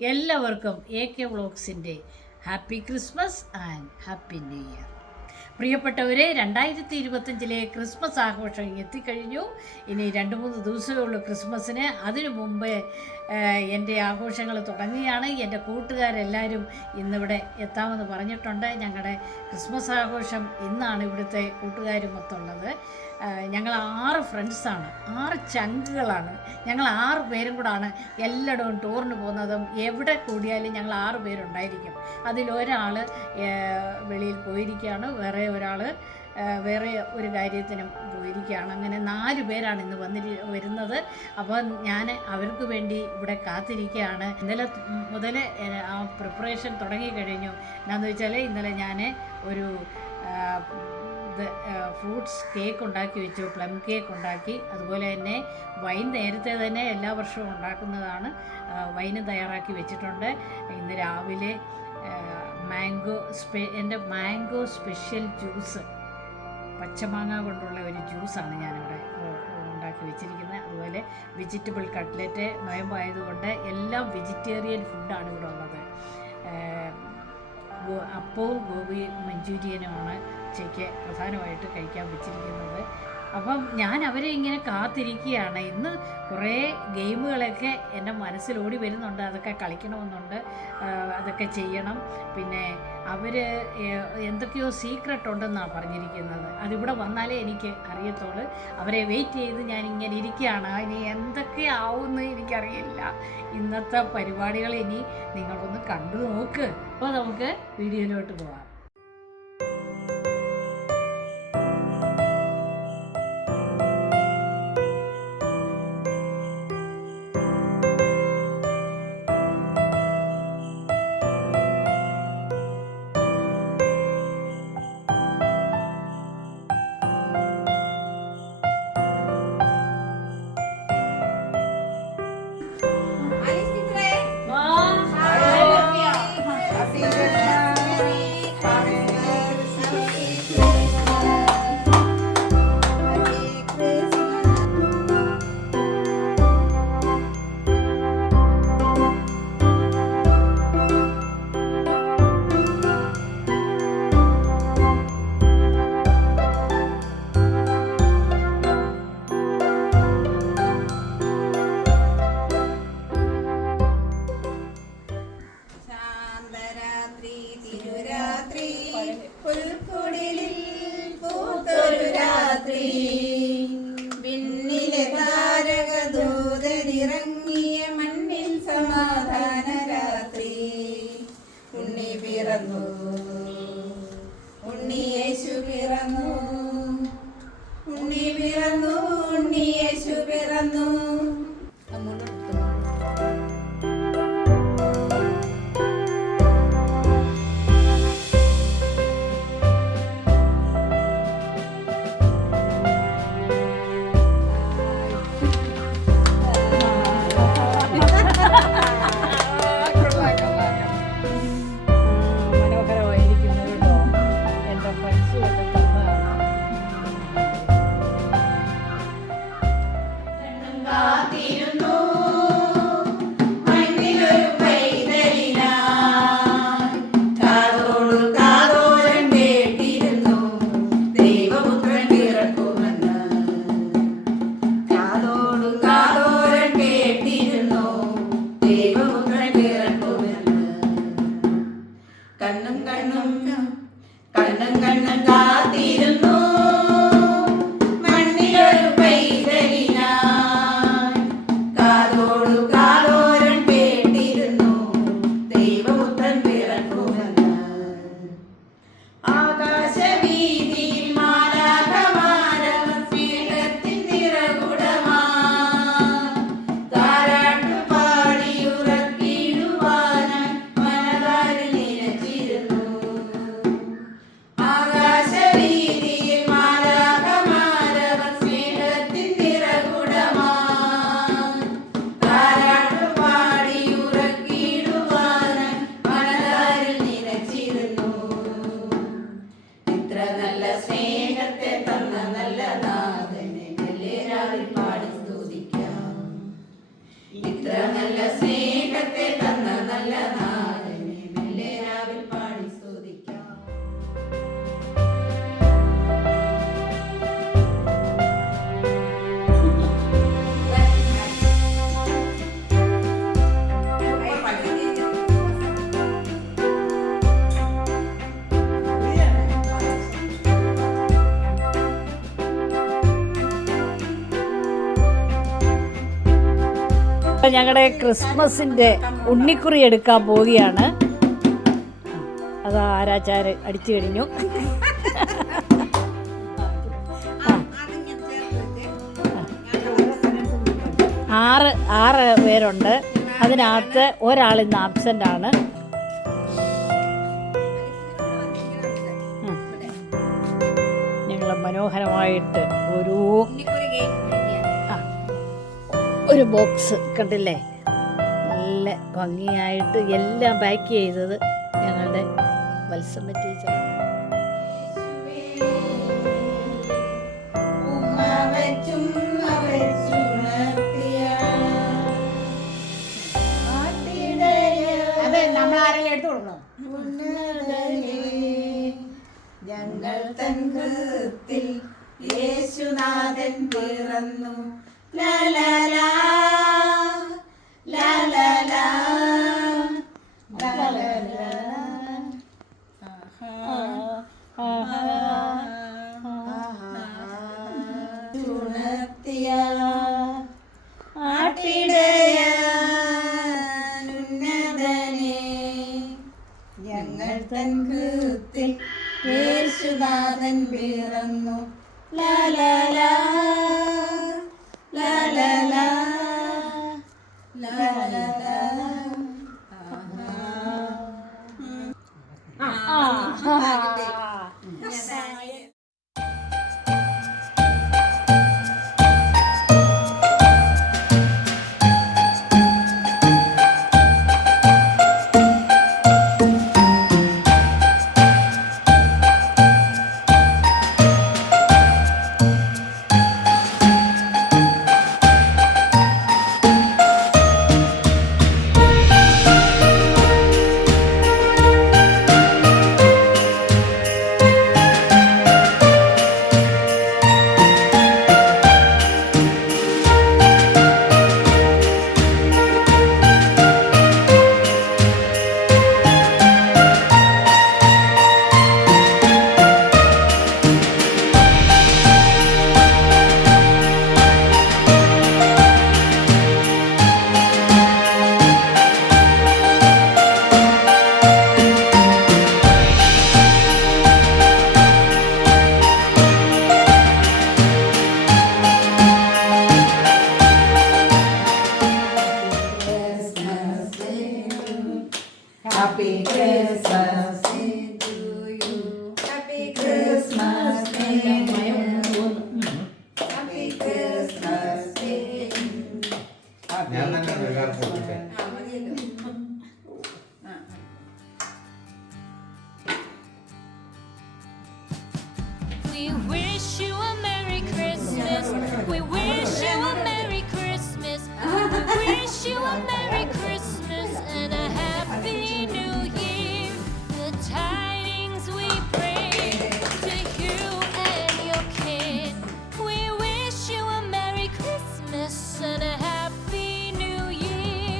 എല്ലാവർക്കും AK വ്ളോഗ്സിൻ്റെ happy Christmas and happy new year. പ്രിയപ്പെട്ടവരെ, 2025 ക്രിസ്മസ് ആഘോഷം എത്തിക്കഴിഞ്ഞു. ഇനി 2-3 ദിവസമേ ഉള്ളൂ ക്രിസ്മസിന്. അതിനു മുമ്പേ എൻ്റെ ആഘോഷങ്ങൾ തുടങ്ങുകയാണ്. എൻ്റെ കൂട്ടുകാരെല്ലാവരും ഇന്നിവിടെ എത്താമെന്ന് പറഞ്ഞിട്ടുണ്ട്. ഞങ്ങളുടെ ക്രിസ്മസ് ആഘോഷം ഇന്നാണ് ഇവിടുത്തെ കൂട്ടുകാർ മൊത്തമുള്ളത്. ഞങ്ങൾ 6 ഫ്രണ്ട്സാണ്, 6 ചങ്കുകളാണ്. ഞങ്ങൾ 6 പേരും കൂടാണ് എല്ലായിടവും ടൂറിന് പോകുന്നതും. എവിടെ കൂടിയാലും ഞങ്ങൾ 6 പേരുണ്ടായിരിക്കും. അതിലൊരാൾ വെളിയിൽ പോയിരിക്കുകയാണ്, വേറെ ഒരാൾ വേറെ ഒരു കാര്യത്തിനും പോയിരിക്കുകയാണ്. അങ്ങനെ 4 പേരാണ് ഇന്ന് വരുന്നത്. അപ്പോൾ ഞാൻ അവർക്ക് വേണ്ടി ഇവിടെ കാത്തിരിക്കുകയാണ്. ഇന്നലെ മുതൽ ആ പ്രിപ്പറേഷൻ തുടങ്ങിക്കഴിഞ്ഞു. എന്താണെന്ന് വെച്ചാൽ ഇന്നലെ ഞാൻ ഒരു ഫ്രൂട്ട്സ് കേക്ക് ഉണ്ടാക്കി വെച്ചു, പ്ലം കേക്ക് ഉണ്ടാക്കി. അതുപോലെ തന്നെ വൈൻ നേരത്തെ തന്നെ എല്ലാ വർഷവും ഉണ്ടാക്കുന്നതാണ്. വൈനും തയ്യാറാക്കി വെച്ചിട്ടുണ്ട്. ഇന്ന് രാവിലെ എൻ്റെ മാംഗോ സ്പെഷ്യൽ ജ്യൂസ്, പച്ചമാങ്ങ കൊണ്ടുള്ള ഒരു ജ്യൂസാണ് ഞാനിവിടെ ഉണ്ടാക്കി വെച്ചിരിക്കുന്നത്. അതുപോലെ വെജിറ്റബിൾ കട്ട്ലറ്റ്, നോയമ്പായതുകൊണ്ട് എല്ലാം വെജിറ്റേറിയൻ ഫുഡാണ് ഇവിടെ ഉള്ളത്. അപ്പവും ഗോബി മഞ്ചൂരിയനുമാണ് ഉച്ചയ്ക്ക് പ്രധാനമായിട്ട് കഴിക്കാൻ വെച്ചിരിക്കുന്നത്. അപ്പം ഞാൻ അവരെ ഇങ്ങനെ കാത്തിരിക്കുകയാണ്. ഇന്ന് കുറേ ഗെയിമുകളൊക്കെ എൻ്റെ മനസ്സിലോടി വരുന്നുണ്ട്. അതൊക്കെ കളിക്കണമെന്നുണ്ട്, അതൊക്കെ ചെയ്യണം. പിന്നെ അവർ എന്തൊക്കെയോ സീക്രട്ട് ഉണ്ടെന്നാണ് പറഞ്ഞിരിക്കുന്നത്. അതിവിടെ വന്നാലേ എനിക്ക് അറിയത്തുള്ളൂ. അവരെ വെയിറ്റ് ചെയ്ത് ഞാൻ ഇങ്ങനെ ഇരിക്കുകയാണ്. ഇനി എന്തൊക്കെ ആവുമെന്ന് എനിക്കറിയില്ല. ഇന്നത്തെ പരിപാടികൾ ഇനി നിങ്ങളൊന്ന് കണ്ടു നോക്ക്. അപ്പോൾ നമുക്ക് വീഡിയോയിലോട്ട് പോകാം. ആകാശ ഞങ്ങളുടെ ക്രിസ്മസിൻ്റെ ഉണ്ണിക്കുറി എടുക്കാൻ പോവുകയാണ്. അത് ആരാച്ചാർ അടിച്ചു കഴിഞ്ഞു. ആറ് പേരുണ്ട്. അതിനകത്ത് ഒരാൾ ഇന്ന് ആബ്സെൻ്റ് ആണ്. ഞങ്ങൾ മനോഹരമായിട്ട് ഒരു ബോക്സ് കണ്ടില്ലേ, നല്ല ഭംഗിയായിട്ട് എല്ലാം പാക്ക് ചെയ്തത് ഞങ്ങളുടെ വത്സമ്മ ടീച്ചർ. ഞങ്ങൾ തൻ കൃത്തിൽ യേശുനാഥൻ പിറന്നു. ലാലാലാ ലാലാലാ ലാലാലാ ഉണർത്തിയ ആട്ടിടയാനുന്നതനെ ഞങ്ങൾ തൻ കൃത്തിൽ യേശുനാഥൻ പിറന്നു. ലാലാലാ ലാലാലാ ലാലാലാ Happy Christmas to you. Happy Christmas to you. Happy Christmas to you. We wish you a Merry Christmas. We wish you a Merry Christmas. We wish you a Merry Christmas and a Happy New Year. The tidings we bring to you and your kin. We wish you a Merry Christmas and a Happy New Year.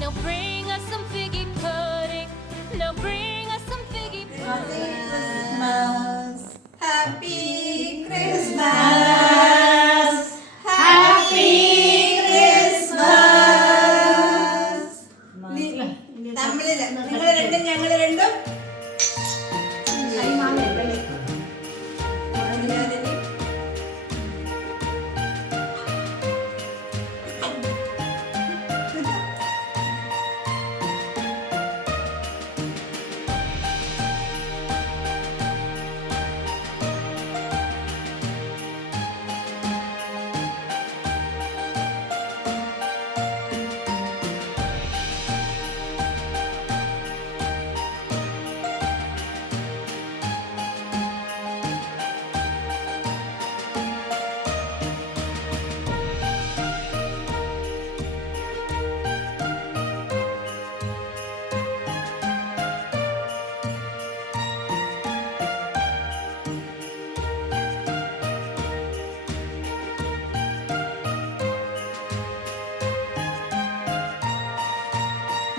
Now bring us some figgy pudding. Now bring us some figgy pudding. Happy Christmas. Happy Christmas. തമ്മിലില്ല, നിങ്ങൾ രണ്ടും ഞങ്ങൾ രണ്ടും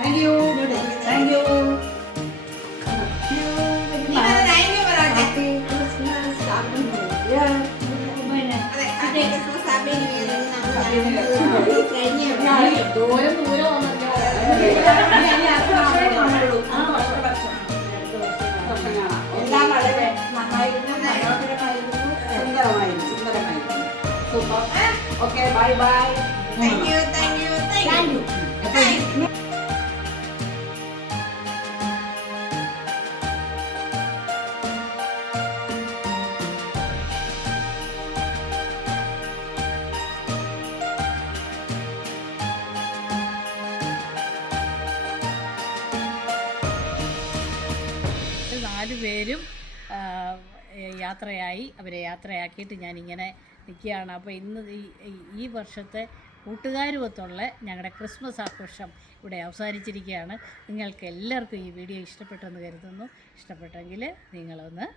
Thank you. Thank you. Happy Christmas. Happy New Year. Happy Christmas. Happy New Year. ദൂരം ദൂരം വന്നല്ലോ. എല്ലാം വളരെ നന്നായിരുന്നു, മനോഹരമായിരുന്നു, സുന്ദരമായിരുന്നു. Super. Okay, bye bye. Thank you, thank you, thank you. നാല് പേരും യാത്രയായി. അവരെ യാത്രയാക്കിയിട്ട് ഞാനിങ്ങനെ നിൽക്കുകയാണ്. അപ്പോൾ ഇന്ന് ഈ വർഷത്തെ കൂട്ടുകാരുമൊത്തുള്ള ഞങ്ങളുടെ ക്രിസ്മസ് ആഘോഷം ഇവിടെ അവസാനിച്ചിരിക്കുകയാണ്. നിങ്ങൾക്ക് എല്ലാവർക്കും ഈ വീഡിയോ ഇഷ്ടപ്പെട്ടെന്ന് കരുതുന്നു. ഇഷ്ടപ്പെട്ടെങ്കിൽ നിങ്ങളൊന്ന്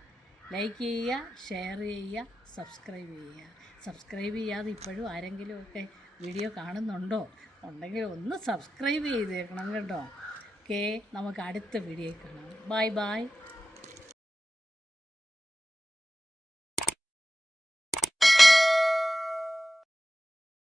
ലൈക്ക് ചെയ്യുക, ഷെയർ ചെയ്യുക, സബ്സ്ക്രൈബ് ചെയ്യുക. സബ്സ്ക്രൈബ് ചെയ്യാതെ ഇപ്പോഴും ആരെങ്കിലുമൊക്കെ വീഡിയോ കാണുന്നുണ്ടോ? ഉണ്ടെങ്കിൽ ഒന്ന് സബ്സ്ക്രൈബ് ചെയ്തേക്കണം കേട്ടോ. ഓക്കെ, നമുക്ക് അടുത്ത വീഡിയോയിൽ കാണാം. Bye bye.